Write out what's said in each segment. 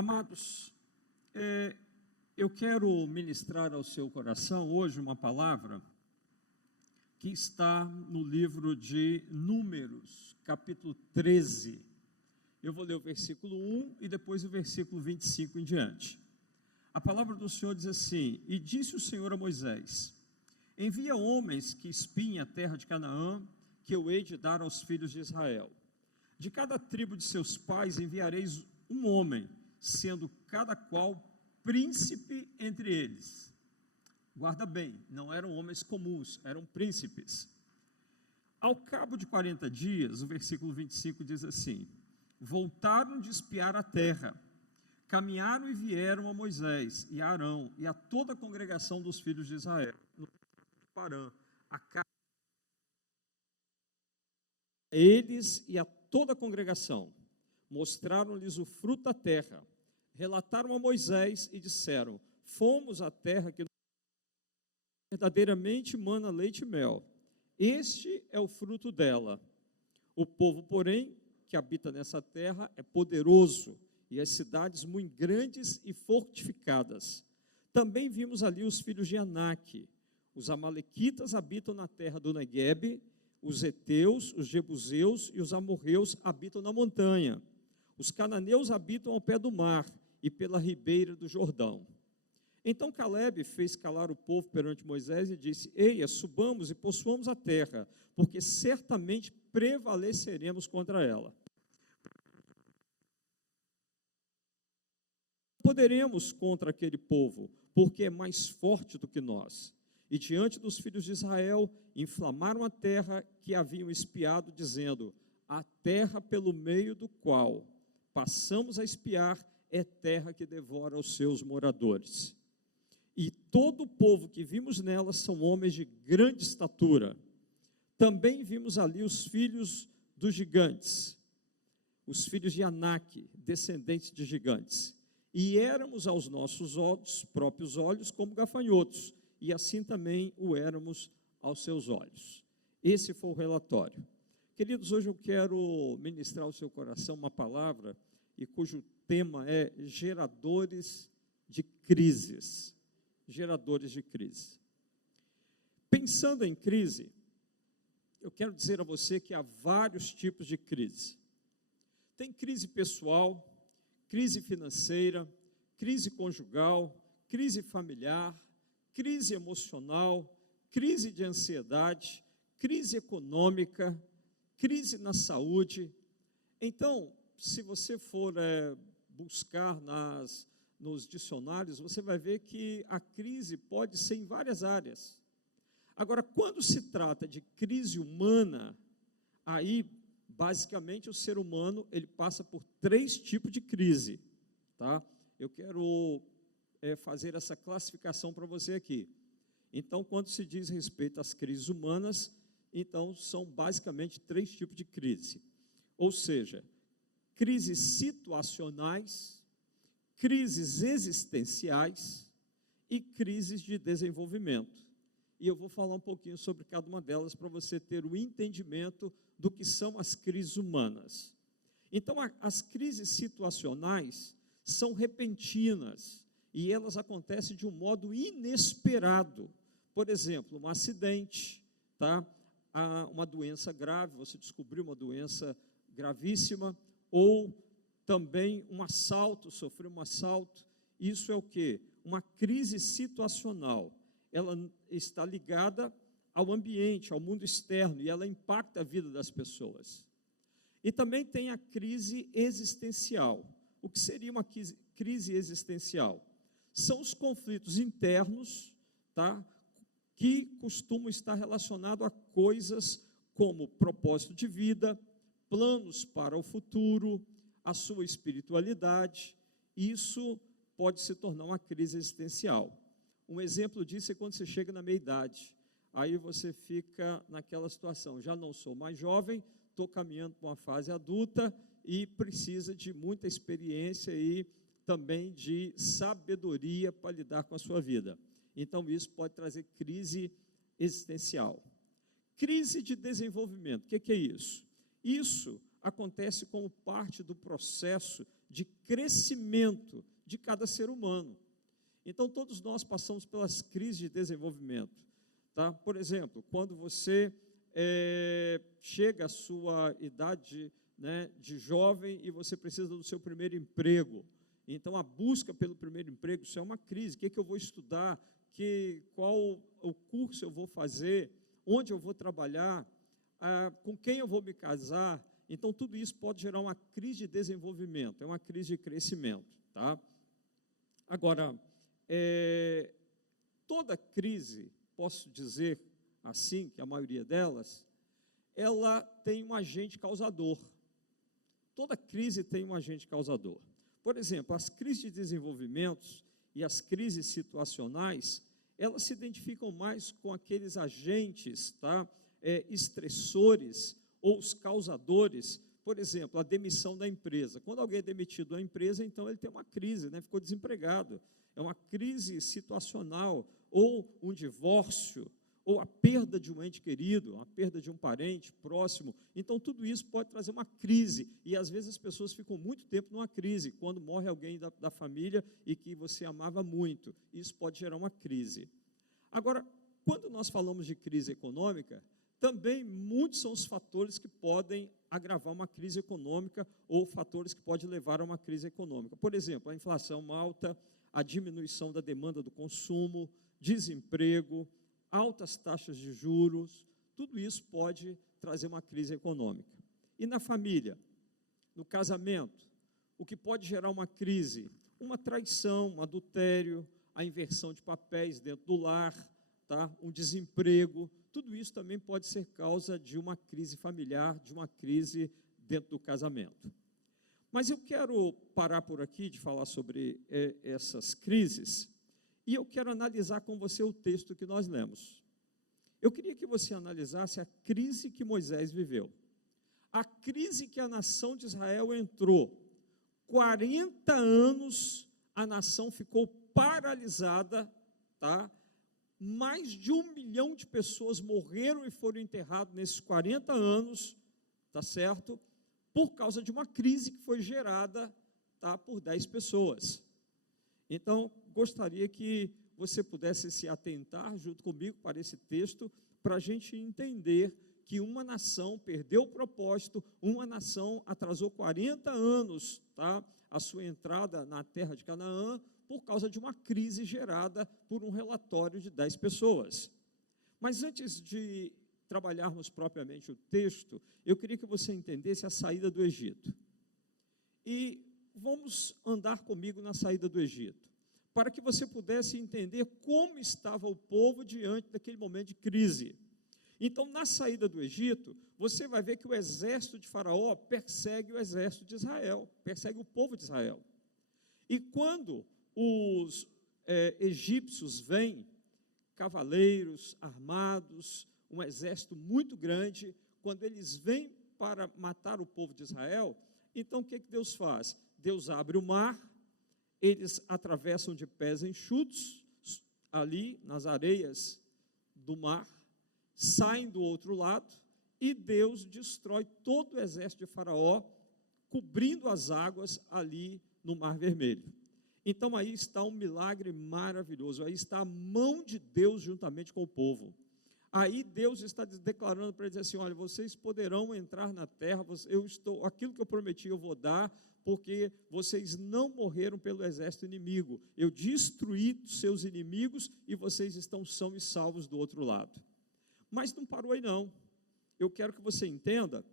Amados, eu quero ministrar ao seu coração hoje uma palavra que está no livro de Números, capítulo 13. Eu vou ler o versículo 1 e depois o versículo 25 em diante. A palavra do Senhor diz assim: E disse o Senhor a Moisés: Envia homens que espiem a terra de Canaã, que eu hei de dar aos filhos de Israel. De cada tribo de seus pais enviareis um homem, sendo cada qual príncipe entre eles. Guarda bem, não eram homens comuns, eram príncipes. Ao cabo de 40 dias, o versículo 25 diz assim: Voltaram de espiar a terra, caminharam e vieram a Moisés e a Arão e a toda a congregação dos filhos de Israel, no Parã, eles e a toda a congregação mostraram-lhes o fruto da terra, relataram a Moisés e disseram: Fomos à terra que verdadeiramente mana leite e mel. Este é o fruto dela. O povo, porém, que habita nessa terra é poderoso, e as cidades muito grandes e fortificadas. Também vimos ali os filhos de Anak. Os amalequitas habitam na terra do Neguebe, os heteus, os jebuseus e os amorreus habitam na montanha. Os cananeus habitam ao pé do mar e pela ribeira do Jordão. Então Calebe fez calar o povo perante Moisés e disse: Eia, subamos e possuamos a terra, porque certamente prevaleceremos contra ela. Poderemos contra aquele povo, porque é mais forte do que nós. E diante dos filhos de Israel, inflamaram a terra que haviam espiado, dizendo: A terra pelo meio do qual passamos a espiar é terra que devora os seus moradores. E todo o povo que vimos nela são homens de grande estatura. Também vimos ali os filhos dos gigantes, os filhos de Anak, descendentes de gigantes. E éramos aos nossos próprios olhos como gafanhotos, e assim também o éramos aos seus olhos. Esse foi o relatório. Queridos, hoje eu quero ministrar ao seu coração uma palavra e cujo tema é geradores de crises. Geradores de crise. Pensando em crise, eu quero dizer a você que há vários tipos de crise. Tem crise pessoal, crise financeira, crise conjugal, crise familiar, crise emocional, crise de ansiedade, crise econômica, crise na saúde. Então, se você for buscar nos dicionários, você vai ver que a crise pode ser em várias áreas. Agora, quando se trata de crise humana, aí, basicamente, o ser humano ele passa por 3 tipos de crise. Tá? Eu quero fazer essa classificação para você aqui. Então, quando se diz respeito às crises humanas, então são basicamente 3 tipos de crise. Ou seja, crises situacionais, crises existenciais e crises de desenvolvimento. E eu vou falar um pouquinho sobre cada uma delas para você ter o entendimento do que são as crises humanas. Então, as crises situacionais são repentinas e elas acontecem de um modo inesperado. Por exemplo, um acidente, tá? Uma doença grave, você descobriu uma doença gravíssima, ou também um assalto, sofreu um assalto. Isso é o quê? Uma crise situacional. Ela está ligada ao ambiente, ao mundo externo, e ela impacta a vida das pessoas. E também tem a crise existencial. O que seria uma crise existencial? São os conflitos internos, tá? Que costumam estar relacionados a coisas como propósito de vida, planos para o futuro, a sua espiritualidade. Isso pode se tornar uma crise existencial. Um exemplo disso é quando você chega na meia-idade. Aí você fica naquela situação: já não sou mais jovem, estou caminhando para uma fase adulta e precisa de muita experiência e também de sabedoria para lidar com a sua vida. Então, isso pode trazer crise existencial. Crise de desenvolvimento, o que é isso? Isso acontece como parte do processo de crescimento de cada ser humano. Então, todos nós passamos pelas crises de desenvolvimento. Tá? Por exemplo, quando você chega à sua idade, né, de jovem e você precisa do seu primeiro emprego. Então, a busca pelo primeiro emprego, isso é uma crise. O que eu vou estudar? Qual o curso eu vou fazer? Onde eu vou trabalhar? Com quem eu vou me casar? Então, tudo isso pode gerar uma crise de desenvolvimento, é uma crise de crescimento. Tá? Agora, toda crise, posso dizer assim, que a maioria delas, ela tem um agente causador. Toda crise tem um agente causador. Por exemplo, as crises de desenvolvimento e as crises situacionais, elas se identificam mais com aqueles agentes, tá, estressores ou os causadores. Por exemplo, a demissão da empresa. Quando alguém é demitido da empresa, então ele tem uma crise, né, ficou desempregado. É uma crise situacional, ou um divórcio, ou a perda de um ente querido, a perda de um parente próximo. Então, tudo isso pode trazer uma crise, e às vezes as pessoas ficam muito tempo numa crise, quando morre alguém da família e que você amava muito, isso pode gerar uma crise. Agora, quando nós falamos de crise econômica, também muitos são os fatores que podem agravar uma crise econômica, ou fatores que podem levar a uma crise econômica. Por exemplo, a inflação alta, a diminuição da demanda do consumo, desemprego, altas taxas de juros, tudo isso pode trazer uma crise econômica. E na família, no casamento, o que pode gerar uma crise? Uma traição, um adultério, a inversão de papéis dentro do lar, tá? Um desemprego, tudo isso também pode ser causa de uma crise familiar, de uma crise dentro do casamento. Mas eu quero parar por aqui de falar sobre essas crises, e eu quero analisar com você o texto que nós lemos. Eu queria que você analisasse a crise que Moisés viveu. A crise que a nação de Israel entrou. 40 anos a nação ficou paralisada, tá? Mais de 1 milhão de pessoas morreram e foram enterradas nesses 40 anos, tá certo? Por causa de uma crise que foi gerada, tá, por 10 pessoas. Então, gostaria que você pudesse se atentar junto comigo para esse texto, para a gente entender que uma nação perdeu o propósito, uma nação atrasou 40 anos, tá, a sua entrada na terra de Canaã, por causa de uma crise gerada por um relatório de 10 pessoas. Mas antes de trabalharmos propriamente o texto, eu queria que você entendesse a saída do Egito. E vamos andar comigo na saída do Egito, para que você pudesse entender como estava o povo diante daquele momento de crise. Então, na saída do Egito, você vai ver que o exército de Faraó persegue o exército de Israel, persegue o povo de Israel. E quando os egípcios vêm, cavaleiros armados, um exército muito grande, quando eles vêm para matar o povo de Israel, então o que Deus faz? Deus abre o mar, eles atravessam de pés enxutos, ali nas areias do mar, saem do outro lado, e Deus destrói todo o exército de Faraó, cobrindo as águas ali no Mar Vermelho. Então aí está um milagre maravilhoso, aí está a mão de Deus juntamente com o povo. Aí Deus está declarando para eles assim: olha, vocês poderão entrar na terra, aquilo que eu prometi eu vou dar, porque vocês não morreram pelo exército inimigo, eu destruí seus inimigos e vocês estão sãos e salvos do outro lado. Mas não parou aí não, eu quero que você entenda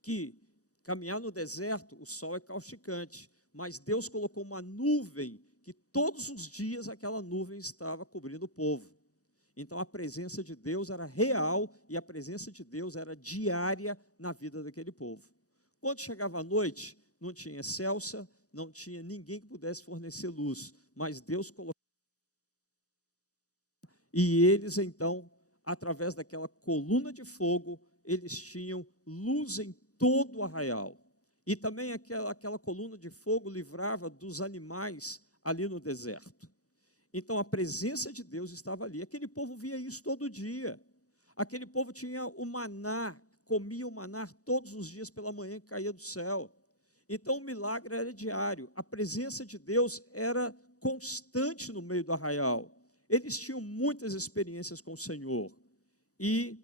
que caminhar no deserto, o sol é causticante, mas Deus colocou uma nuvem, que todos os dias aquela nuvem estava cobrindo o povo. Então a presença de Deus era real e a presença de Deus era diária na vida daquele povo. Quando chegava a noite, não tinha Celsa, não tinha ninguém que pudesse fornecer luz, mas Deus colocou. E eles então, através daquela coluna de fogo, eles tinham luz em todo o arraial. E também aquela coluna de fogo livrava dos animais ali no deserto. Então a presença de Deus estava ali. Aquele povo via isso todo dia. Aquele povo tinha o maná, comia o maná todos os dias pela manhã que caía do céu. Então, o milagre era diário, a presença de Deus era constante no meio do arraial. Eles tinham muitas experiências com o Senhor, e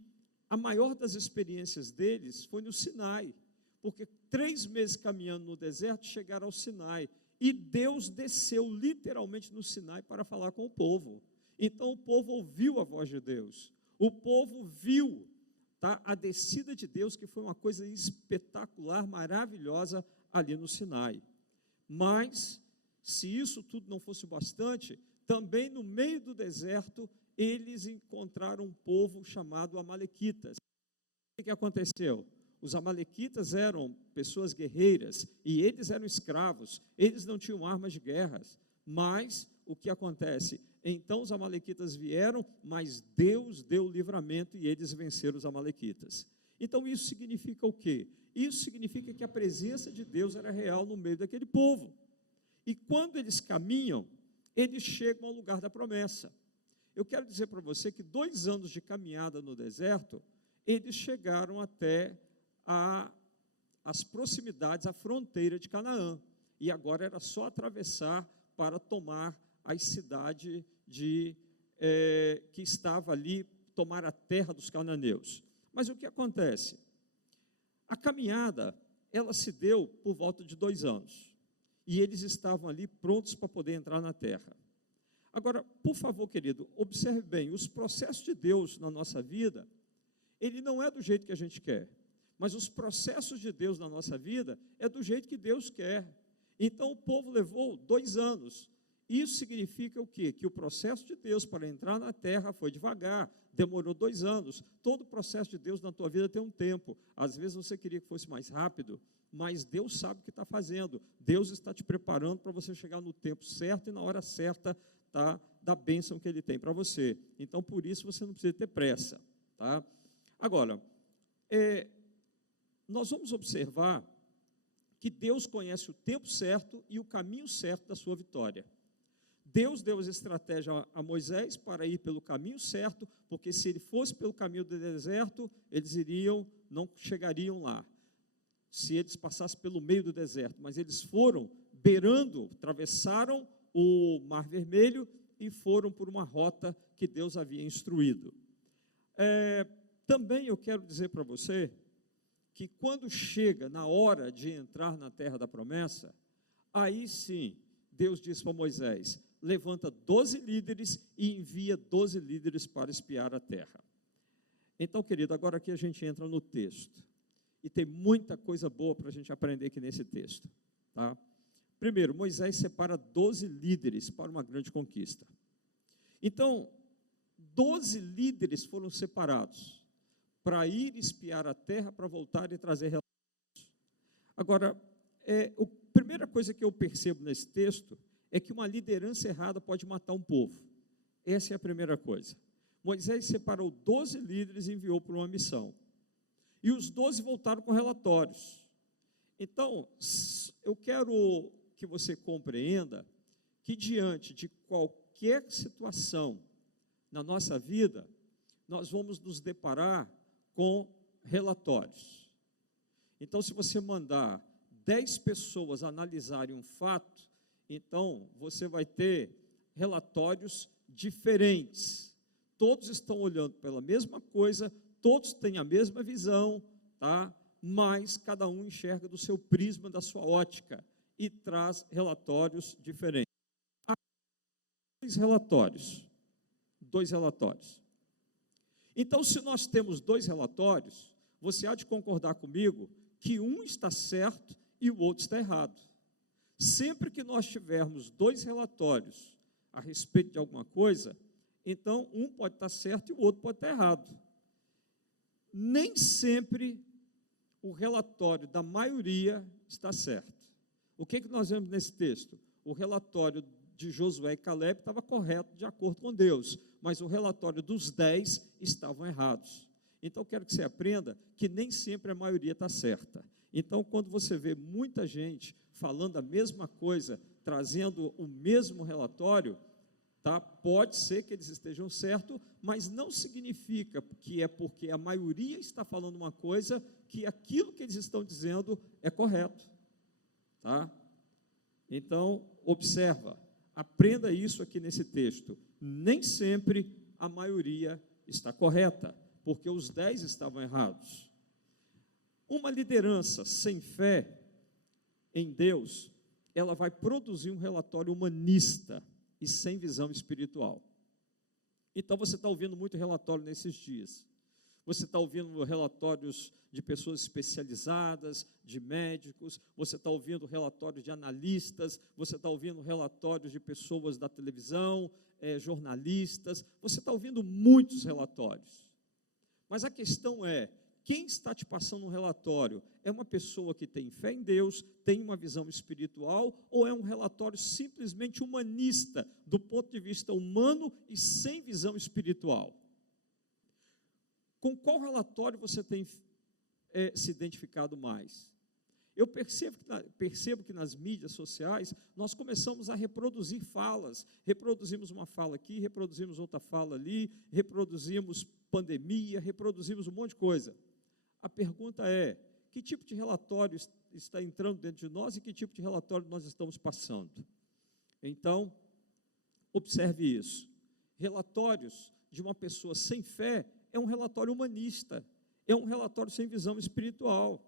a maior das experiências deles foi no Sinai, porque 3 meses caminhando no deserto, chegaram ao Sinai, e Deus desceu literalmente no Sinai para falar com o povo. Então, o povo ouviu a voz de Deus, o povo viu, tá, a descida de Deus, que foi uma coisa espetacular, maravilhosa, ali no Sinai. Mas, se isso tudo não fosse bastante, também no meio do deserto, eles encontraram um povo chamado Amalequitas. O que aconteceu? Os amalequitas eram pessoas guerreiras, e eles eram escravos, eles não tinham armas de guerra, mas o que acontece? Então os amalequitas vieram, mas Deus deu o livramento, e eles venceram os amalequitas. Então isso significa o quê? Isso significa que a presença de Deus era real no meio daquele povo, e quando eles caminham, eles chegam ao lugar da promessa. Eu quero dizer para você que 2 anos de caminhada no deserto, eles chegaram até as proximidades, a fronteira de Canaã, e agora era só atravessar para tomar a cidade que estava ali, tomar a terra dos cananeus. Mas o que acontece? A caminhada, ela se deu por volta de 2 anos, e eles estavam ali prontos para poder entrar na terra. Agora, por favor, querido, observe bem, os processos de Deus na nossa vida, ele não é do jeito que a gente quer, mas os processos de Deus na nossa vida é do jeito que Deus quer. Então, o povo levou 2 anos. Isso significa o quê? Que o processo de Deus para entrar na terra foi devagar, demorou 2 anos. Todo o processo de Deus na tua vida tem um tempo. Às vezes você queria que fosse mais rápido, mas Deus sabe o que está fazendo. Deus está te preparando para você chegar no tempo certo e na hora certa, tá, da bênção que Ele tem para você. Então, por isso, você não precisa ter pressa. Tá? Agora, nós vamos observar que Deus conhece o tempo certo e o caminho certo da sua vitória. Deus deu as estratégias a Moisés para ir pelo caminho certo, porque se ele fosse pelo caminho do deserto, eles não chegariam lá, se eles passassem pelo meio do deserto, mas eles foram beirando, atravessaram o Mar Vermelho e foram por uma rota que Deus havia instruído. Também eu quero dizer para você que quando chega na hora de entrar na terra da promessa, aí sim, Deus diz para Moisés, levanta 12 líderes e envia 12 líderes para espiar a terra. Então, querido, agora aqui a gente entra no texto, e tem muita coisa boa para a gente aprender aqui nesse texto. Tá? Primeiro, Moisés separa 12 líderes para uma grande conquista. Então, 12 líderes foram separados para ir espiar a terra, para voltar e trazer relatos. Agora, a primeira coisa que eu percebo nesse texto é que uma liderança errada pode matar um povo. Essa é a primeira coisa. Moisés separou 12 líderes e enviou para uma missão. E os 12 voltaram com relatórios. Então, eu quero que você compreenda que diante de qualquer situação na nossa vida, nós vamos nos deparar com relatórios. Então, se você mandar 10 pessoas analisarem um fato, então você vai ter relatórios diferentes. Todos estão olhando pela mesma coisa, todos têm a mesma visão, tá? Mas cada um enxerga do seu prisma, da sua ótica, e traz relatórios diferentes. Há 2 relatórios. Então, se nós temos 2 relatórios, você há de concordar comigo que um está certo e o outro está errado. Sempre que nós tivermos 2 relatórios a respeito de alguma coisa, então um pode estar certo e o outro pode estar errado. Nem sempre o relatório da maioria está certo. O que nós vemos nesse texto? O relatório de Josué e Caleb estava correto de acordo com Deus, mas o relatório dos 10 estavam errados. Então, quero que você aprenda que nem sempre a maioria está certa. Então, quando você vê muita gente falando a mesma coisa, trazendo o mesmo relatório, tá? Pode ser que eles estejam certos, mas não significa que é porque a maioria está falando uma coisa, que aquilo que eles estão dizendo é correto. tá? Então, observa, aprenda isso aqui nesse texto. Nem sempre a maioria está correta, porque os 10 estavam errados. Uma liderança sem fé em Deus, ela vai produzir um relatório humanista e sem visão espiritual. Então, você está ouvindo muito relatório nesses dias. Você está ouvindo relatórios de pessoas especializadas, de médicos, você está ouvindo relatórios de analistas, você está ouvindo relatórios de pessoas da televisão, jornalistas, você está ouvindo muitos relatórios. Mas a questão é, quem está te passando um relatório? É uma pessoa que tem fé em Deus, tem uma visão espiritual, ou é um relatório simplesmente humanista, do ponto de vista humano e sem visão espiritual? Com qual relatório você tem se identificado mais? Eu percebo que nas mídias sociais, nós começamos a reproduzir falas, reproduzimos uma fala aqui, reproduzimos outra fala ali, reproduzimos pandemia, reproduzimos um monte de coisa. A pergunta é, que tipo de relatório está entrando dentro de nós e que tipo de relatório nós estamos passando? Então, observe isso. Relatórios de uma pessoa sem fé é um relatório humanista, é um relatório sem visão espiritual,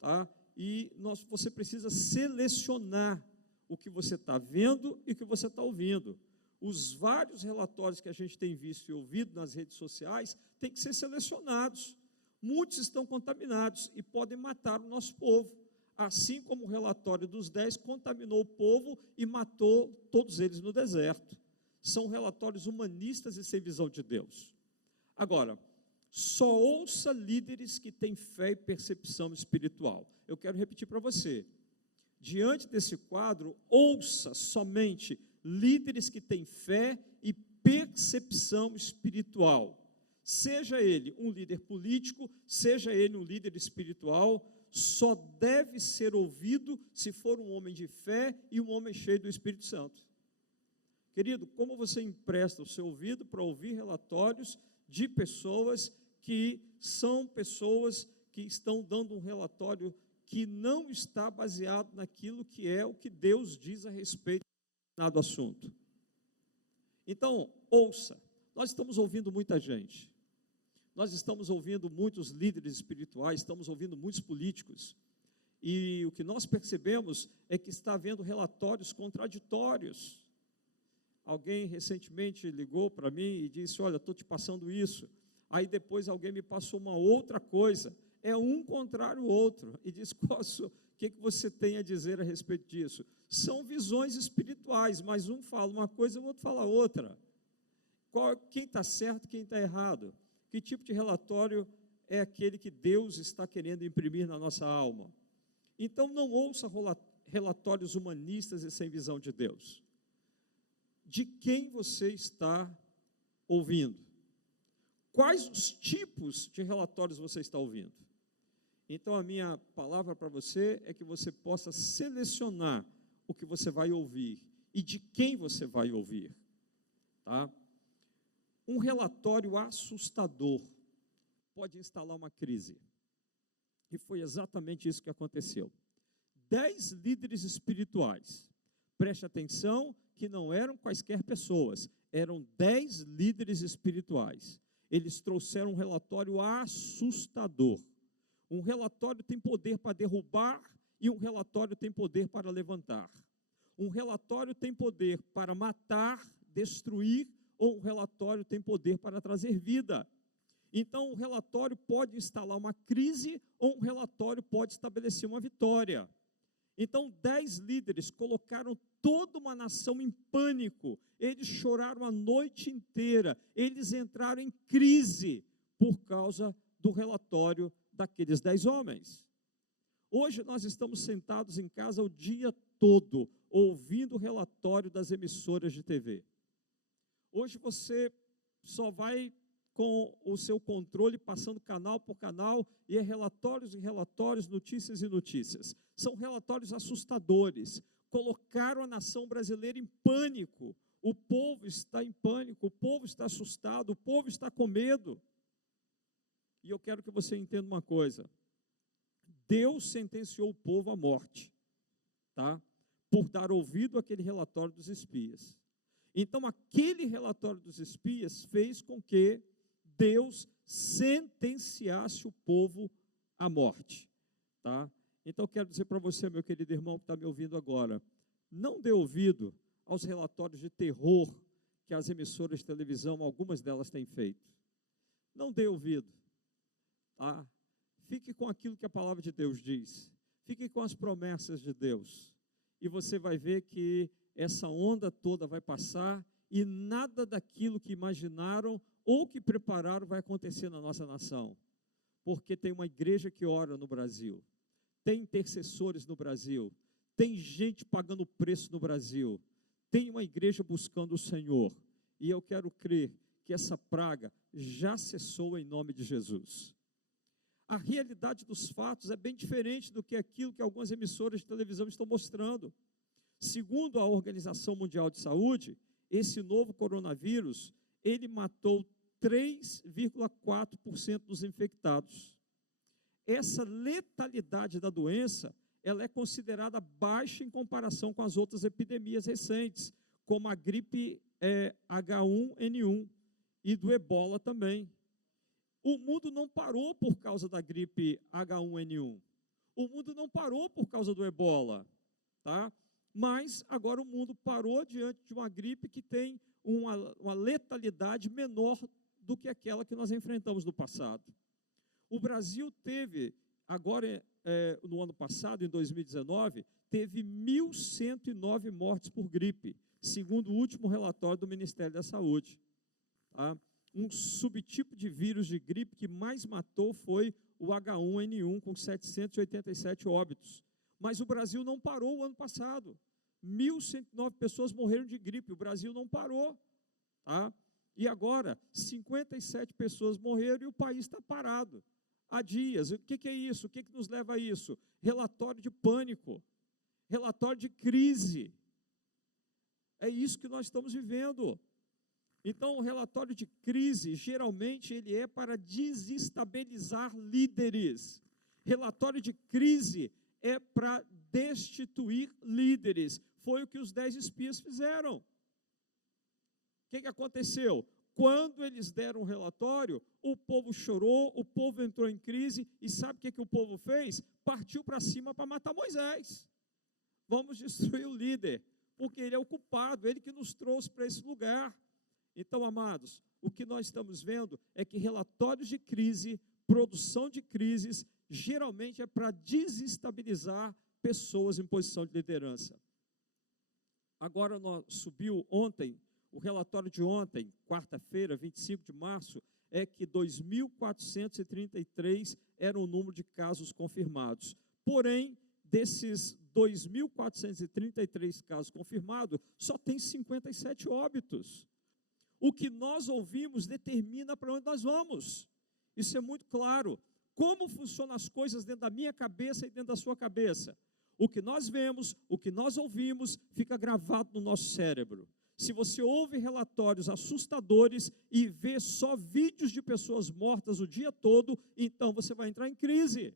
tá? E você precisa selecionar o que você está vendo e o que você está ouvindo. Os vários relatórios que a gente tem visto e ouvido nas redes sociais têm que ser selecionados. Muitos estão contaminados e podem matar o nosso povo, assim como o relatório dos 10 contaminou o povo e matou todos eles no deserto. São relatórios humanistas e sem visão de Deus. Agora, só ouça líderes que têm fé e percepção espiritual. Eu quero repetir para você. Diante desse quadro, ouça somente líderes que têm fé e percepção espiritual. Seja ele um líder político, seja ele um líder espiritual, só deve ser ouvido se for um homem de fé e um homem cheio do Espírito Santo. Querido, como você empresta o seu ouvido para ouvir relatórios de pessoas que são pessoas que estão dando um relatório que não está baseado naquilo que é o que Deus diz a respeito de determinado assunto? Então, ouça, nós estamos ouvindo muita gente, nós estamos ouvindo muitos líderes espirituais, estamos ouvindo muitos políticos, e o que nós percebemos é que está havendo relatórios contraditórios. Alguém recentemente ligou para mim e disse, olha, estou te passando isso. Aí depois alguém me passou uma outra coisa. É um contrário ao outro. E disse, o que você tem a dizer a respeito disso? São visões espirituais, mas um fala uma coisa e o outro fala outra. Quem está certo, quem está errado? Que tipo de relatório é aquele que Deus está querendo imprimir na nossa alma? Então não ouça relatórios humanistas e sem visão de Deus. De quem você está ouvindo? Quais os tipos de relatórios você está ouvindo? Então, a minha palavra para você é que você possa selecionar o que você vai ouvir e de quem você vai ouvir, tá? Um relatório assustador pode instalar uma crise. E foi exatamente isso que aconteceu. 10 líderes espirituais, preste atenção, que não eram quaisquer pessoas, eram 10 líderes espirituais. Eles trouxeram um relatório assustador. Um relatório tem poder para derrubar e um relatório tem poder para levantar. Um relatório tem poder para matar, destruir, ou um relatório tem poder para trazer vida. Então, o relatório pode instalar uma crise ou um relatório pode estabelecer uma vitória. Então, 10 líderes colocaram toda uma nação em pânico, eles choraram a noite inteira, eles entraram em crise por causa do relatório daqueles 10 homens. Hoje nós estamos sentados em casa o dia todo, ouvindo o relatório das emissoras de TV. Hoje você só vai com o seu controle, passando canal por canal, e é relatórios e relatórios, notícias e notícias. São relatórios assustadores. Colocaram a nação brasileira em pânico. O povo está em pânico, o povo está assustado, o povo está com medo. E eu quero que você entenda uma coisa. Deus sentenciou o povo à morte. tá? Por dar ouvido àquele relatório dos espias. Então, aquele relatório dos espias fez com que Deus sentenciasse o povo à morte, tá? Então, eu quero dizer para você, meu querido irmão que está me ouvindo agora, não dê ouvido aos relatórios de terror que as emissoras de televisão, algumas delas têm feito. Não dê ouvido, tá? Fique com aquilo que a palavra de Deus diz. Fique com as promessas de Deus. E você vai ver que essa onda toda vai passar e nada daquilo que imaginaram ou que prepararam vai acontecer na nossa nação. Porque tem uma igreja que ora no Brasil, tem intercessores no Brasil, tem gente pagando preço no Brasil, tem uma igreja buscando o Senhor. E eu quero crer que essa praga já cessou em nome de Jesus. A realidade dos fatos é bem diferente do que aquilo que algumas emissoras de televisão estão mostrando. Segundo a Organização Mundial de Saúde, esse novo coronavírus, ele matou 3,4% dos infectados. Essa letalidade da doença, ela é considerada baixa em comparação com as outras epidemias recentes, como a gripe H1N1 e do ebola também. O mundo não parou por causa da gripe H1N1. O mundo não parou por causa do ebola, tá? Mas agora o mundo parou diante de uma gripe que tem uma letalidade menor do que aquela que nós enfrentamos no passado. O Brasil teve, agora no ano passado, em 2019, teve 1.109 mortes por gripe, segundo o último relatório do Ministério da Saúde. Tá? Um subtipo de vírus de gripe que mais matou foi o H1N1, com 787 óbitos. Mas o Brasil não parou o ano passado. 1.109 pessoas morreram de gripe, o Brasil não parou. Tá? E agora, 57 pessoas morreram e o país está parado. Há dias. O que é isso? O que nos leva a isso? Relatório de pânico, relatório de crise. É isso que nós estamos vivendo. Então, o relatório de crise, geralmente, ele é para desestabilizar líderes. Relatório de crise é para destituir líderes. Foi o que os 10 espias fizeram. O que aconteceu? Quando eles deram o relatório, o povo chorou, o povo entrou em crise, e sabe o que o povo fez? Partiu para cima para matar Moisés. Vamos destruir o líder, porque ele é o culpado, ele que nos trouxe para esse lugar. Então, amados, o que nós estamos vendo é que relatórios de crise, produção de crises, geralmente é para desestabilizar pessoas em posição de liderança. Agora, subiu ontem, o relatório de ontem, quarta-feira, 25 de março, é que 2.433 era o número de casos confirmados. Porém, desses 2.433 casos confirmados, só tem 57 óbitos. O que nós ouvimos determina para onde nós vamos. Isso é muito claro. Como funcionam as coisas dentro da minha cabeça e dentro da sua cabeça? O que nós vemos, o que nós ouvimos, fica gravado no nosso cérebro. Se você ouve relatórios assustadores e vê só vídeos de pessoas mortas o dia todo, então você vai entrar em crise.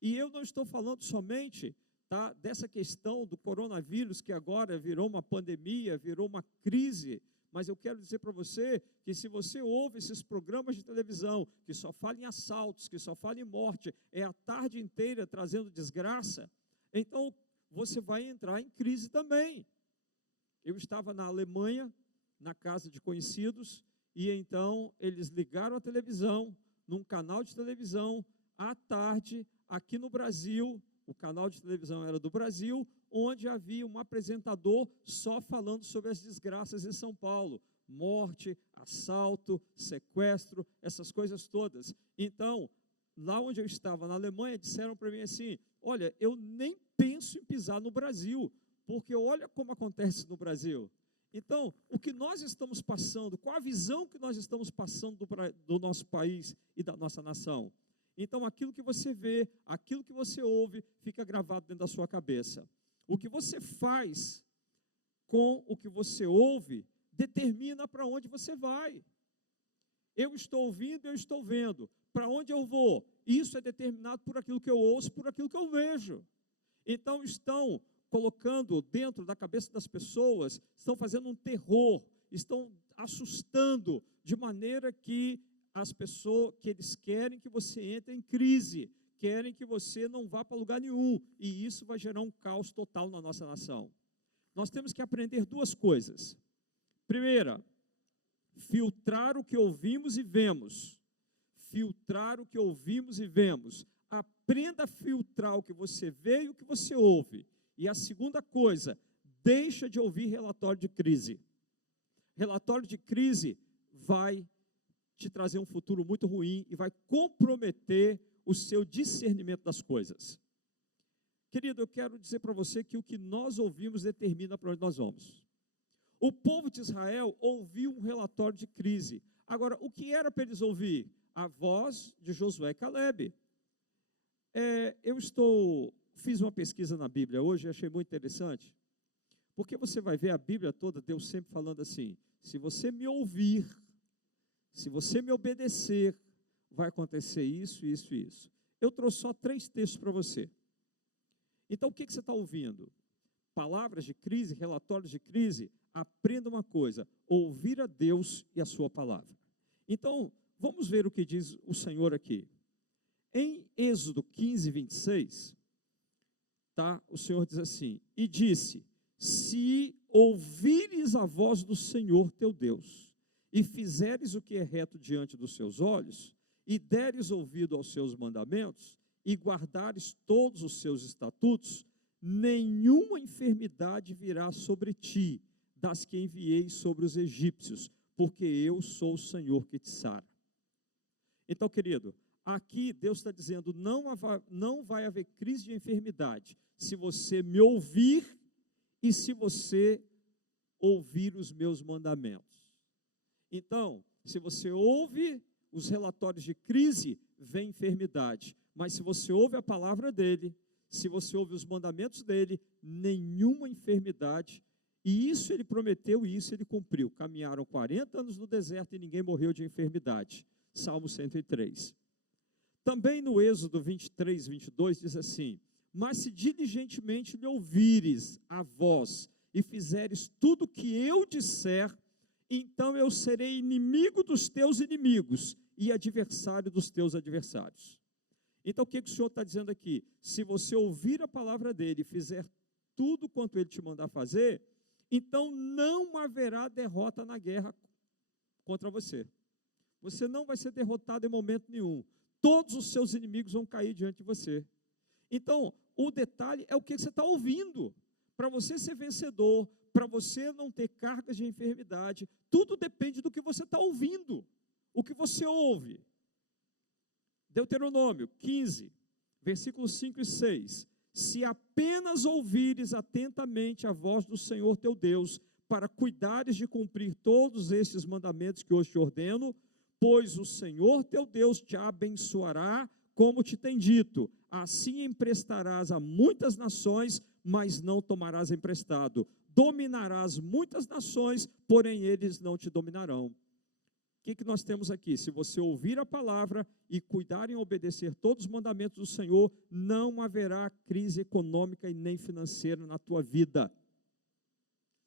E eu não estou falando somente, tá, dessa questão do coronavírus, que agora virou uma pandemia, virou uma crise, mas eu quero dizer para você que se você ouve esses programas de televisão que só falam em assaltos, que só falam em morte, é a tarde inteira trazendo desgraça, então você vai entrar em crise também. Eu estava na Alemanha, na casa de conhecidos, e então eles ligaram a televisão, num canal de televisão, à tarde, aqui no Brasil, o canal de televisão era do Brasil, onde havia um apresentador só falando sobre as desgraças em São Paulo, morte, assalto, sequestro, essas coisas todas. Então, lá onde eu estava, na Alemanha, disseram para mim assim, olha, eu nem penso em pisar no Brasil, porque olha como acontece no Brasil. Então, o que nós estamos passando, qual a visão que nós estamos passando do nosso país e da nossa nação? Então, aquilo que você vê, aquilo que você ouve, fica gravado dentro da sua cabeça. O que você faz com o que você ouve, determina para onde você vai. Eu estou ouvindo, eu estou vendo. Para onde eu vou? Isso é determinado por aquilo que eu ouço, por aquilo que eu vejo. Então, estão colocando dentro da cabeça das pessoas, estão fazendo um terror, estão assustando, de maneira que as pessoas, que eles querem que você entre em crise, querem que você não vá para lugar nenhum, e isso vai gerar um caos total na nossa nação. Nós temos que aprender duas coisas. Primeira, filtrar o que ouvimos e vemos. Filtrar o que ouvimos e vemos. Aprenda a filtrar o que você vê e o que você ouve. E a segunda coisa, deixa de ouvir relatório de crise. Relatório de crise vai te trazer um futuro muito ruim e vai comprometer o seu discernimento das coisas. Querido, eu quero dizer para você que o que nós ouvimos determina para onde nós vamos. O povo de Israel ouviu um relatório de crise. Agora, o que era para eles ouvir? A voz de Josué e Calebe. Fiz uma pesquisa na Bíblia hoje e achei muito interessante, porque você vai ver a Bíblia toda, Deus sempre falando assim, se você me ouvir, se você me obedecer, vai acontecer isso, isso e isso. Eu trouxe só 3 textos para você. Então, o que você está ouvindo? Palavras de crise, relatórios de crise? Aprenda uma coisa, ouvir a Deus e a sua palavra. Então, vamos ver o que diz o Senhor aqui. Em Êxodo 15, 26, o Senhor diz assim, e disse, se ouvires a voz do Senhor teu Deus, e fizeres o que é reto diante dos seus olhos, e deres ouvido aos seus mandamentos, e guardares todos os seus estatutos, nenhuma enfermidade virá sobre ti, das que enviei sobre os egípcios, porque eu sou o Senhor que te sara. Então, querido, aqui Deus está dizendo, não vai haver crise de enfermidade, se você me ouvir e se você ouvir os meus mandamentos. Então, se você ouve os relatórios de crise, vem enfermidade. Mas se você ouve a palavra dele, se você ouve os mandamentos dele, nenhuma enfermidade. E isso ele prometeu e isso ele cumpriu. Caminharam 40 anos no deserto e ninguém morreu de enfermidade. Salmo 103. Também no Êxodo 23, 22 diz assim, mas se diligentemente lhe ouvires a voz e fizeres tudo o que eu disser, então eu serei inimigo dos teus inimigos e adversário dos teus adversários. Então o que o Senhor está dizendo aqui? Se você ouvir a palavra dele e fizer tudo quanto ele te mandar fazer, então não haverá derrota na guerra contra você. Você não vai ser derrotado em momento nenhum. Todos os seus inimigos vão cair diante de você. Então, o detalhe é o que você está ouvindo. Para você ser vencedor, para você não ter cargas de enfermidade, tudo depende do que você está ouvindo, o que você ouve. Deuteronômio 15, versículos 5 e 6. Se apenas ouvires atentamente a voz do Senhor teu Deus, para cuidares de cumprir todos estes mandamentos que hoje te ordeno, pois o Senhor teu Deus te abençoará, como te tem dito, assim emprestarás a muitas nações, mas não tomarás emprestado. Dominarás muitas nações, porém eles não te dominarão. O que nós temos aqui? Se você ouvir a palavra e cuidar em obedecer todos os mandamentos do Senhor, não haverá crise econômica e nem financeira na tua vida.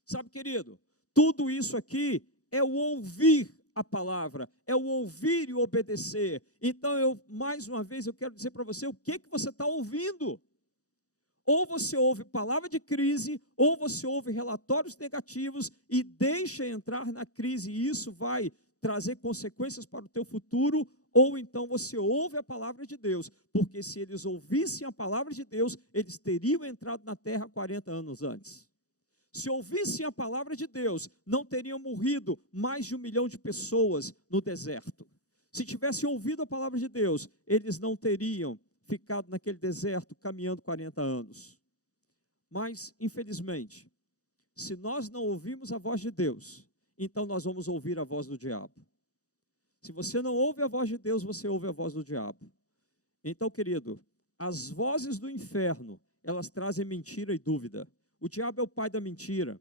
Sabe, querido, tudo isso aqui é o ouvir a palavra, é o ouvir e obedecer. Então, mais uma vez, eu quero dizer para você o que você está ouvindo. Ou você ouve palavra de crise, ou você ouve relatórios negativos e deixa entrar na crise, e isso vai trazer consequências para o teu futuro, ou então você ouve a palavra de Deus, porque se eles ouvissem a palavra de Deus, eles teriam entrado na terra 40 anos antes. Se ouvissem a palavra de Deus, não teriam morrido mais de 1 milhão de pessoas no deserto. Se tivessem ouvido a palavra de Deus, eles não teriam ficado naquele deserto caminhando 40 anos. Mas, infelizmente, se nós não ouvirmos a voz de Deus, então nós vamos ouvir a voz do diabo. Se você não ouve a voz de Deus, você ouve a voz do diabo. Então, querido, as vozes do inferno, elas trazem mentira e dúvida. O diabo é o pai da mentira.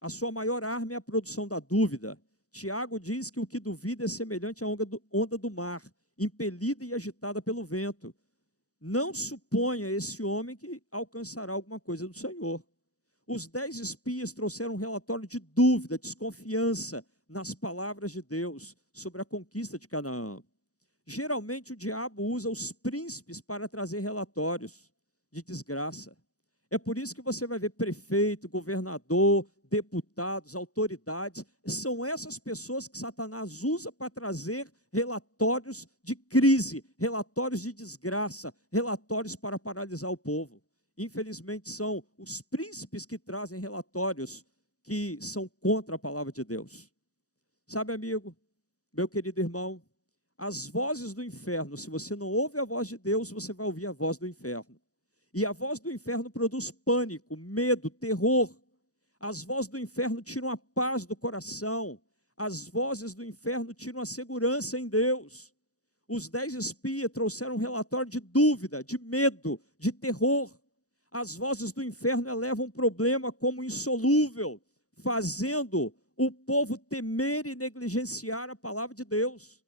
A sua maior arma é a produção da dúvida. Tiago diz que o que duvida é semelhante à onda do mar, impelida e agitada pelo vento. Não suponha esse homem que alcançará alguma coisa do Senhor. Os 10 espias trouxeram um relatório de dúvida, desconfiança nas palavras de Deus sobre a conquista de Canaã. Geralmente o diabo usa os príncipes para trazer relatórios de desgraça. É por isso que você vai ver prefeito, governador, deputados, autoridades. São essas pessoas que Satanás usa para trazer relatórios de crise, relatórios de desgraça, relatórios para paralisar o povo. Infelizmente são os príncipes que trazem relatórios que são contra a palavra de Deus. Sabe, amigo, meu querido irmão, as vozes do inferno, se você não ouve a voz de Deus, você vai ouvir a voz do inferno. E a voz do inferno produz pânico, medo, terror. As vozes do inferno tiram a paz do coração. As vozes do inferno tiram a segurança em Deus. Os 10 espias trouxeram um relatório de dúvida, de medo, de terror. As vozes do inferno elevam um problema como insolúvel, fazendo o povo temer e negligenciar a palavra de Deus.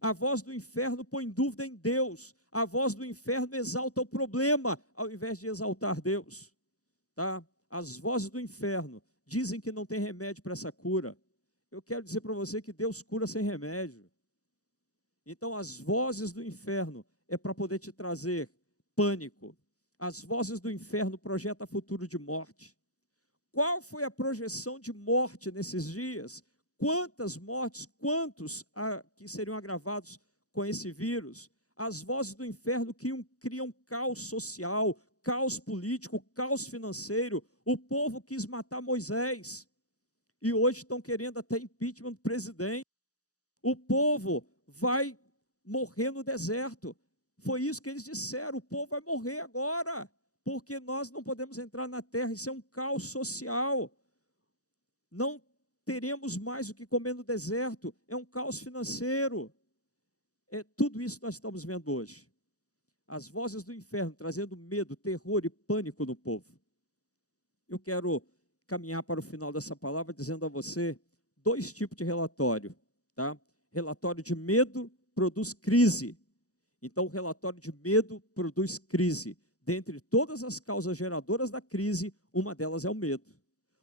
A voz do inferno põe dúvida em Deus. A voz do inferno exalta o problema, ao invés de exaltar Deus. Tá? As vozes do inferno dizem que não tem remédio para essa cura. Eu quero dizer para você que Deus cura sem remédio. Então, as vozes do inferno é para poder te trazer pânico. As vozes do inferno projetam futuro de morte. Qual foi a projeção de morte nesses dias? Quantas mortes, quantos que seriam agravados com esse vírus? As vozes do inferno criam caos social, caos político, caos financeiro. O povo quis matar Moisés e hoje estão querendo até impeachment do presidente. O povo vai morrer no deserto. Foi isso que eles disseram, o povo vai morrer agora, porque nós não podemos entrar na terra. Isso é um caos social. Não teremos mais o que comer no deserto, é um caos financeiro. Tudo isso nós estamos vendo hoje. As vozes do inferno trazendo medo, terror e pânico no povo. Eu quero caminhar para o final dessa palavra dizendo a você 2 tipos de relatório. Tá? Relatório de medo produz crise. Então, o relatório de medo produz crise. Dentre todas as causas geradoras da crise, uma delas é o medo.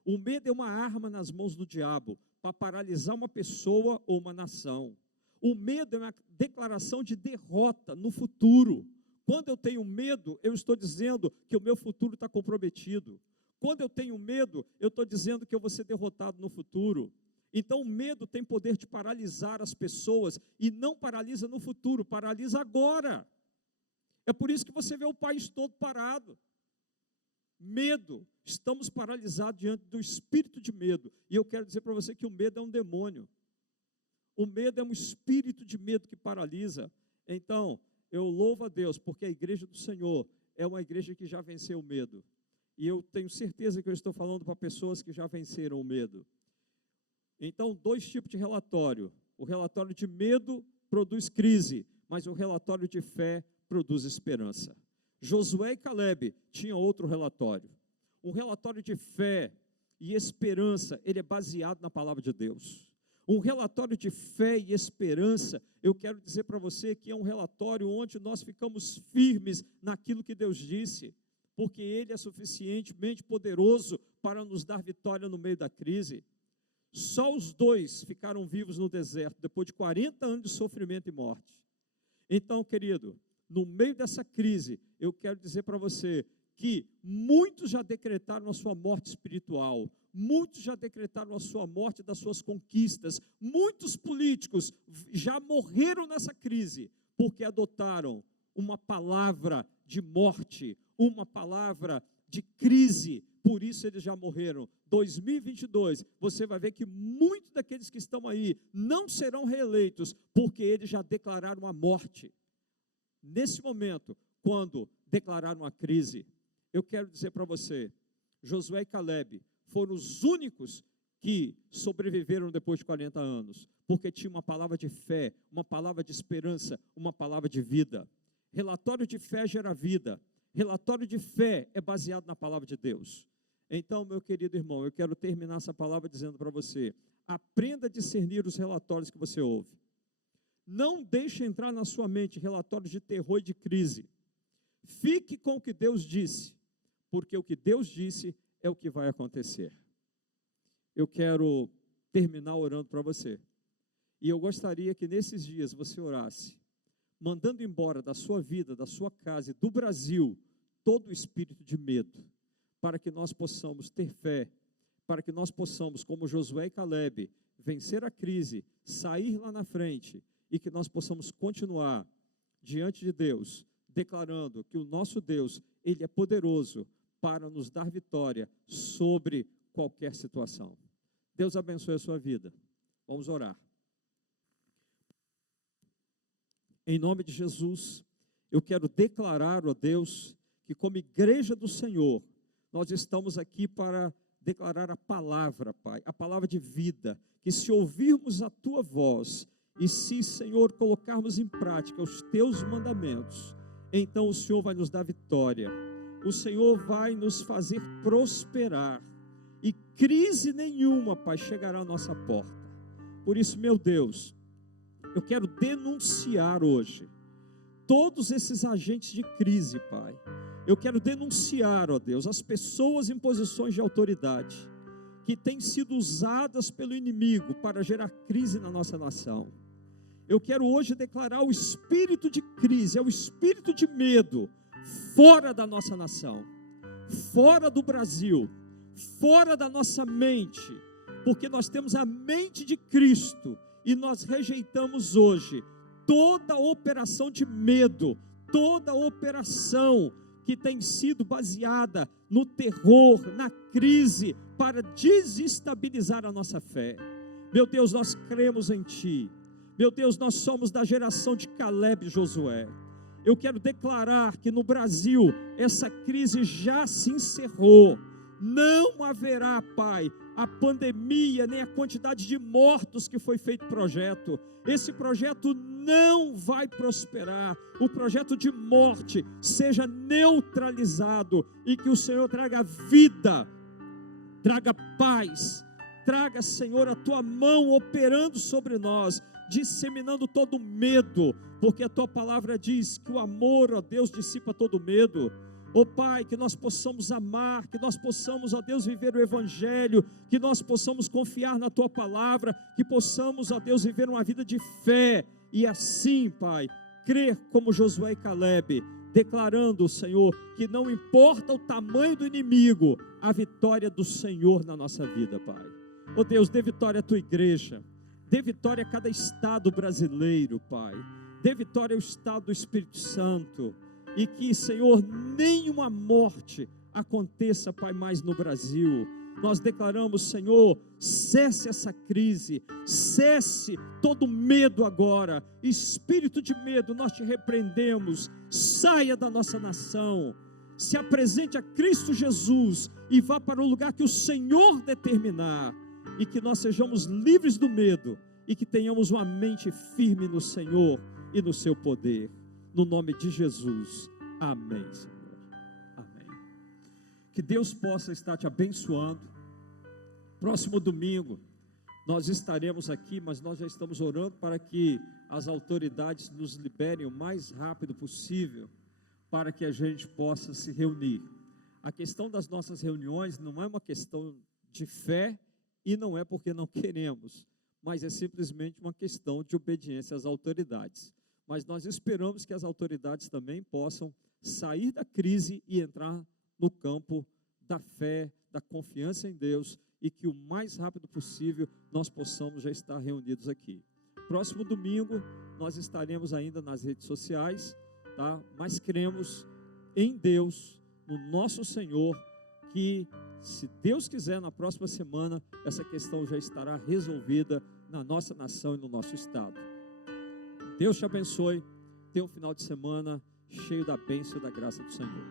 O medo é uma arma nas mãos do diabo para paralisar uma pessoa ou uma nação. O medo é uma declaração de derrota no futuro. Quando eu tenho medo, eu estou dizendo que o meu futuro está comprometido. Quando eu tenho medo, eu estou dizendo que eu vou ser derrotado no futuro. Então, o medo tem poder de paralisar as pessoas e não paralisa no futuro, paralisa agora. É por isso que você vê o país todo parado. Medo, estamos paralisados diante do espírito de medo. E eu quero dizer para você que o medo é um demônio. O medo é um espírito de medo que paralisa. Então, eu louvo a Deus, porque a igreja do Senhor é uma igreja que já venceu o medo. E eu tenho certeza que eu estou falando para pessoas que já venceram o medo. Então, 2 tipos de relatório. O relatório de medo produz crise, mas o relatório de fé produz esperança. Josué e Caleb tinham outro relatório. Um relatório de fé e esperança, ele é baseado na palavra de Deus. Um relatório de fé e esperança, eu quero dizer para você que é um relatório onde nós ficamos firmes naquilo que Deus disse, porque Ele é suficientemente poderoso para nos dar vitória no meio da crise. Só os 2 ficaram vivos no deserto, depois de 40 anos de sofrimento e morte. Então, querido, no meio dessa crise, eu quero dizer para você que muitos já decretaram a sua morte espiritual, muitos já decretaram a sua morte das suas conquistas, muitos políticos já morreram nessa crise, porque adotaram uma palavra de morte, uma palavra de crise, por isso eles já morreram. 2022, você vai ver que muitos daqueles que estão aí não serão reeleitos, porque eles já declararam a morte. Nesse momento, quando declararam a crise, eu quero dizer para você, Josué e Caleb foram os únicos que sobreviveram depois de 40 anos, porque tinha uma palavra de fé, uma palavra de esperança, uma palavra de vida. Relatório de fé gera vida, relatório de fé é baseado na palavra de Deus. Então, meu querido irmão, eu quero terminar essa palavra dizendo para você, aprenda a discernir os relatórios que você ouve. Não deixe entrar na sua mente relatórios de terror e de crise. Fique com o que Deus disse, porque o que Deus disse é o que vai acontecer. Eu quero terminar orando para você. E eu gostaria que nesses dias você orasse, mandando embora da sua vida, da sua casa e do Brasil, todo o espírito de medo, para que nós possamos ter fé, para que nós possamos, como Josué e Caleb, vencer a crise, sair lá na frente, e que nós possamos continuar diante de Deus, declarando que o nosso Deus, Ele é poderoso para nos dar vitória sobre qualquer situação. Deus abençoe a sua vida. Vamos orar. Em nome de Jesus, eu quero declarar, ó Deus, que como igreja do Senhor, nós estamos aqui para declarar a palavra, Pai, a palavra de vida, que se ouvirmos a Tua voz, e se, Senhor, colocarmos em prática os Teus mandamentos, então o Senhor vai nos dar vitória, o Senhor vai nos fazer prosperar, e crise nenhuma, Pai, chegará à nossa porta. Por isso, meu Deus, eu quero denunciar hoje todos esses agentes de crise, Pai. Eu quero denunciar, ó Deus, as pessoas em posições de autoridade que têm sido usadas pelo inimigo para gerar crise na nossa nação. Eu quero hoje declarar o espírito de crise, é o espírito de medo, fora da nossa nação, fora do Brasil, fora da nossa mente, porque nós temos a mente de Cristo e nós rejeitamos hoje toda operação de medo, toda operação que tem sido baseada no terror, na crise, para desestabilizar a nossa fé. Meu Deus, nós cremos em Ti. Meu Deus, nós somos da geração de Caleb e Josué. Eu quero declarar que no Brasil essa crise já se encerrou. Não haverá, Pai, a pandemia, nem a quantidade de mortos que foi feito projeto. Esse projeto não vai prosperar. O projeto de morte seja neutralizado e que o Senhor traga vida, traga paz, traga, Senhor, a Tua mão operando sobre nós, disseminando todo medo, porque a Tua palavra diz que o amor, ó Deus, dissipa todo medo. Ó Pai, que nós possamos amar, que nós possamos, ó Deus, viver o Evangelho, que nós possamos confiar na Tua palavra, que possamos, ó Deus, viver uma vida de fé, e assim, Pai, crer como Josué e Caleb, declarando, Senhor, que não importa o tamanho do inimigo, a vitória do Senhor na nossa vida, Pai. Ó Deus, dê vitória à Tua igreja, dê vitória a cada estado brasileiro, Pai, dê vitória ao estado do Espírito Santo, e que, Senhor, nenhuma morte aconteça, Pai, mais no Brasil. Nós declaramos, Senhor, cesse essa crise, cesse todo medo agora, espírito de medo, nós te repreendemos, saia da nossa nação, se apresente a Cristo Jesus e vá para o lugar que o Senhor determinar, e que nós sejamos livres do medo, e que tenhamos uma mente firme no Senhor e no seu poder, no nome de Jesus, amém, Senhor, amém. Que Deus possa estar te abençoando. Próximo domingo nós estaremos aqui, mas nós já estamos orando para que as autoridades nos liberem o mais rápido possível, para que a gente possa se reunir. A questão das nossas reuniões não é uma questão de fé, e não é porque não queremos, mas é simplesmente uma questão de obediência às autoridades. Mas nós esperamos que as autoridades também possam sair da crise e entrar no campo da fé, da confiança em Deus, e que o mais rápido possível nós possamos já estar reunidos aqui. Próximo domingo nós estaremos ainda nas redes sociais, tá? Mas cremos em Deus, no nosso Senhor, que se Deus quiser, na próxima semana, essa questão já estará resolvida na nossa nação e no nosso estado. Deus te abençoe, tenha um final de semana cheio da bênção e da graça do Senhor.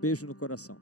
Beijo no coração.